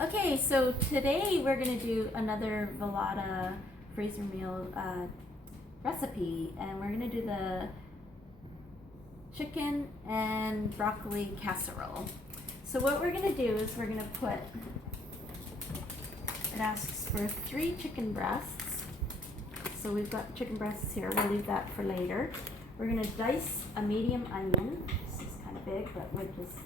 Okay, so today we're going to do another Velata freezer meal recipe, and we're going to do the chicken and broccoli casserole. So what we're going to do is we're going to put, it asks for 3 chicken breasts. So we've got chicken breasts here, we'll leave that for later. We're going to dice a medium onion. This is kind of big, but we'll just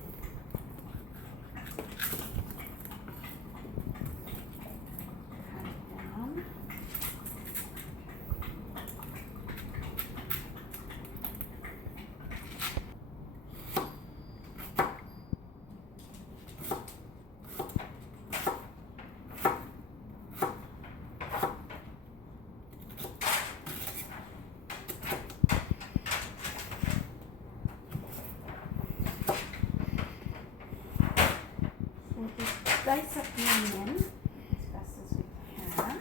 dice up the onion as best as we can.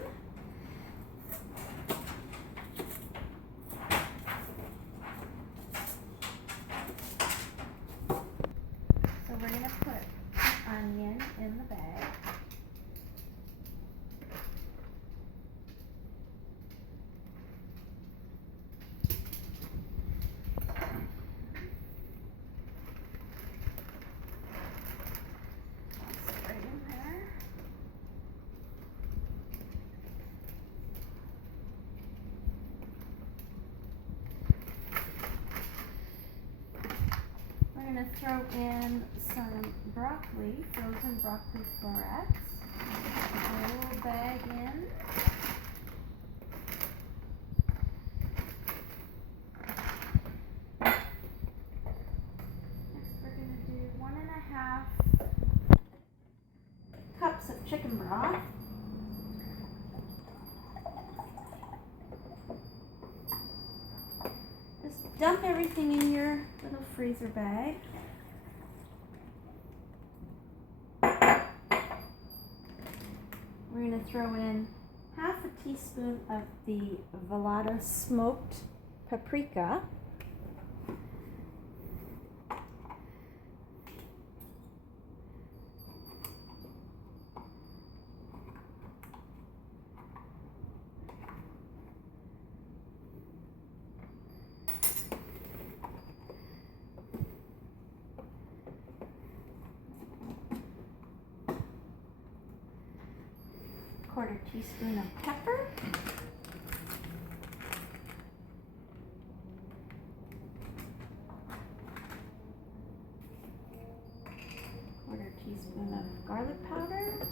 So we're going to put the onion in the bag. We're going to throw in some broccoli, frozen broccoli florets. Whole bag in. Next we're going to do 1.5 cups of chicken broth. Just dump everything in your little freezer bag. We're going to throw in 1/2 teaspoon of the Velata smoked paprika. Quarter teaspoon of pepper. Quarter teaspoon of garlic powder.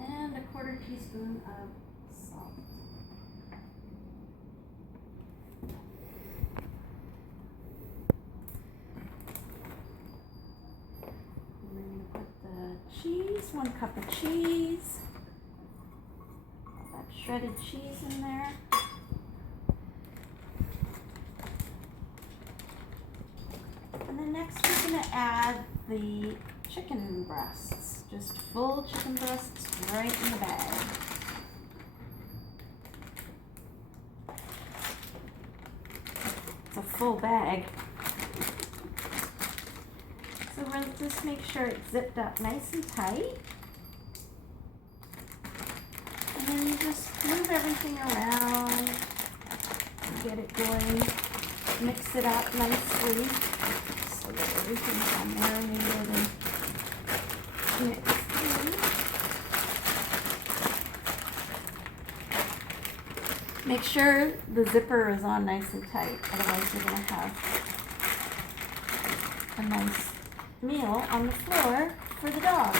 And 1/4 teaspoon of salt. Cheese, 1 cup of cheese. Put that shredded cheese in there. And then next we're going to add the chicken breasts. Just full chicken breasts right in the bag. It's a full bag. So we'll just make sure it's zipped up nice and tight. And then you just move everything around, get it going, mix it up nicely so that everything's all marinated and mixed in. Make sure the zipper is on nice and tight, otherwise you're going to have a nice meal on the floor for the dogs.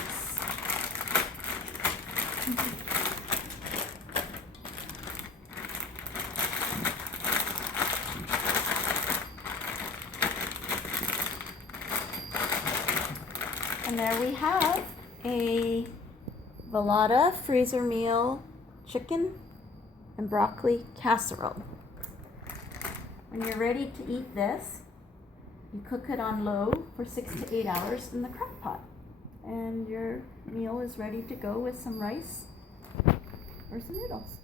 And there we have a Velata freezer meal chicken and broccoli casserole. When you're ready to eat this, you cook it on low for 6 to 8 hours in the crock pot. And your meal is ready to go with some rice or some noodles.